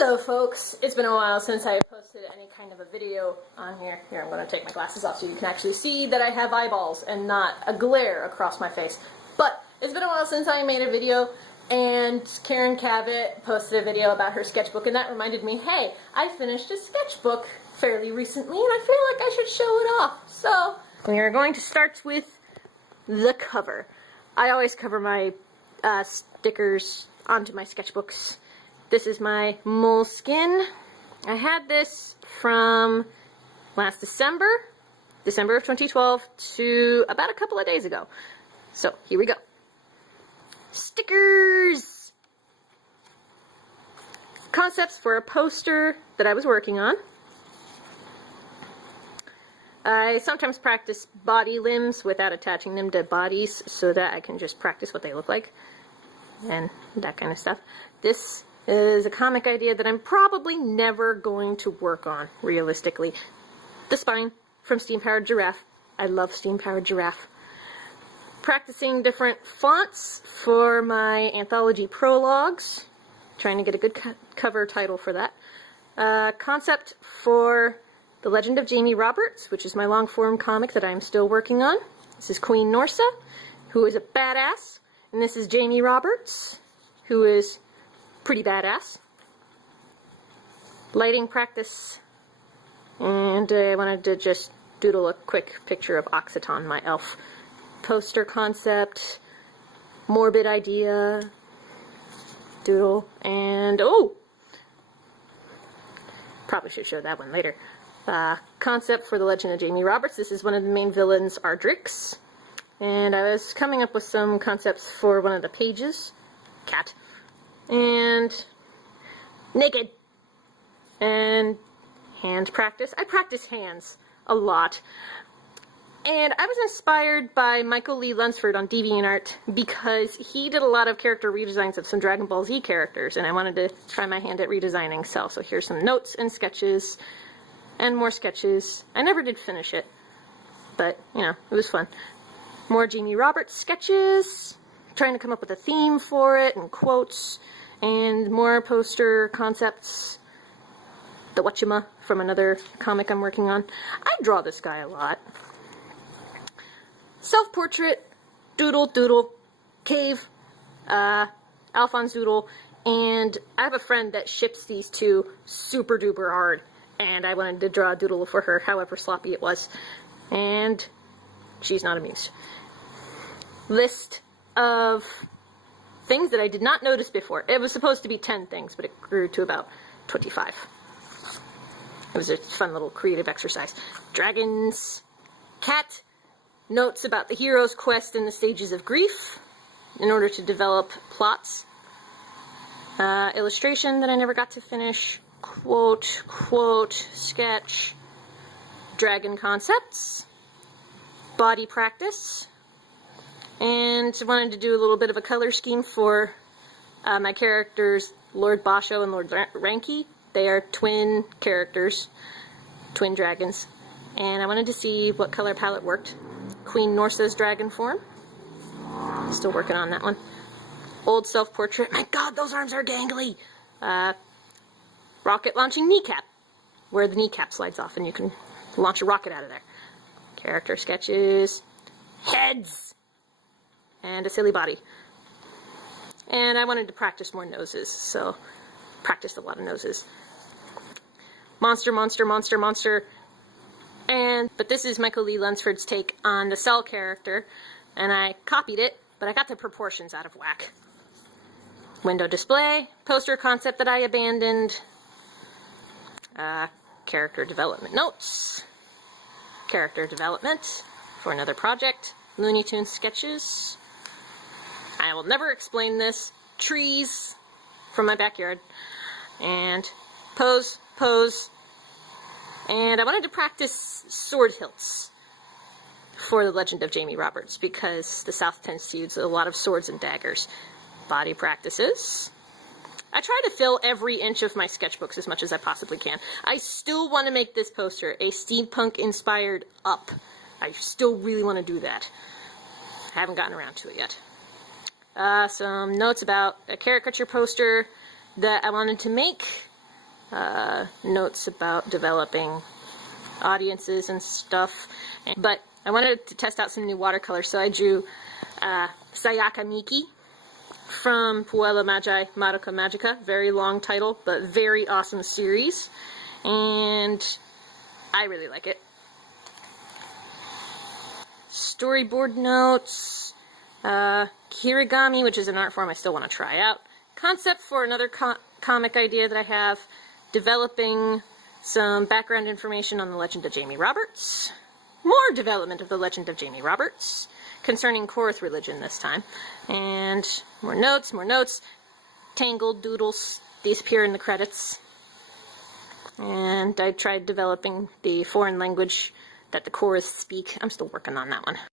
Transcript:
Hello folks, it's been a while since I posted any kind of a video on here. Here, I'm going to take my glasses off so you can actually see that I have eyeballs and not a glare across my face. But it's been a while since I made a video, and Karen Cavett posted a video about her sketchbook, and that reminded me, hey, I finished a sketchbook fairly recently and I feel like I should show it off. So, we are going to start with the cover. I always cover my stickers onto my sketchbooks. This is my moleskin. I had this from last December of 2012, to about a couple of days ago. So, here we go. Stickers! Concepts for a poster that I was working on. I sometimes practice body limbs without attaching them to bodies so that I can just practice what they look like and that kind of stuff. This is a comic idea that I'm probably never going to work on, realistically. The spine from Steam Powered Giraffe. I love Steam Powered Giraffe. Practicing different fonts for my anthology prologues. Trying to get a good cover title for that. Concept for The Legend of Jamie Roberts, which is my long-form comic that I'm still working on. This is Queen Norsa, who is a badass. And this is Jamie Roberts, who is pretty badass. Lighting practice. And I wanted to just doodle a quick picture of Occitan, my elf. Poster concept. Morbid idea. Doodle. And, oh! Probably should show that one later. Concept for The Legend of Jamie Roberts. This is one of the main villains, Ardrix. And I was coming up with some concepts for one of the pages. Cat. And naked. And hand practice. I practice hands a lot. And I was inspired by Michael Lee Lunsford on DeviantArt because he did a lot of character redesigns of some Dragon Ball Z characters, and I wanted to try my hand at redesigning Cell. So here's some notes and sketches, and more sketches. I never did finish it, but, you know, it was fun. More Jamie Roberts sketches, trying to come up with a theme for it, and quotes, and more poster concepts. The Whatchama from another comic I'm working on. I draw this guy a lot. Self-portrait, doodle, cave, Alphonse doodle, and I have a friend that ships these two super duper hard, and I wanted to draw a doodle for her, however sloppy it was, and she's not amused. List of things that I did not notice before. It was supposed to be 10 things, but it grew to about 25. It was a fun little creative exercise. Dragons, cat, notes about the hero's quest and the stages of grief in order to develop plots. Illustration that I never got to finish. Quote, sketch. Dragon concepts. Body practice. And I wanted to do a little bit of a color scheme for my characters, Lord Basho and Lord Ranky. They are twin characters, twin dragons. And I wanted to see what color palette worked. Queen Norsa's dragon form. Still working on that one. Old self-portrait. My god, those arms are gangly! Rocket launching kneecap, where the kneecap slides off and you can launch a rocket out of there. Character sketches. Heads! And a silly body. And I wanted to practice more noses, so practiced a lot of noses. Monster. But this is Michael Lee Lunsford's take on the Cell character, and I copied it, but I got the proportions out of whack. Window display, poster concept that I abandoned, character development notes, character development for another project, Looney Tunes sketches. I will never explain this. Trees from my backyard, and pose. And I wanted to practice sword hilts for The Legend of Jamie Roberts because the South tends to use a lot of swords and daggers. Body practices. I try to fill every inch of my sketchbooks as much as I possibly can. I still want to make this poster a steampunk-inspired up. I still really want to do that. I haven't gotten around to it yet. Some notes about a caricature poster that I wanted to make notes about developing audiences and stuff. But I wanted to test out some new watercolors, so I drew Sayaka Miki from Puella Magi Madoka Magica. Very long title, but very awesome series. And I really like it. Storyboard notes. Kirigami, which is an art form I still want to try out. Concept for another comic idea that I have. Developing some background information on the legend of Jamie Roberts. More development of the legend of Jamie Roberts. Concerning Korth religion this time. And more notes, more notes. Tangled doodles. These appear in the credits. And I tried developing the foreign language that the Korths speak. I'm still working on that one.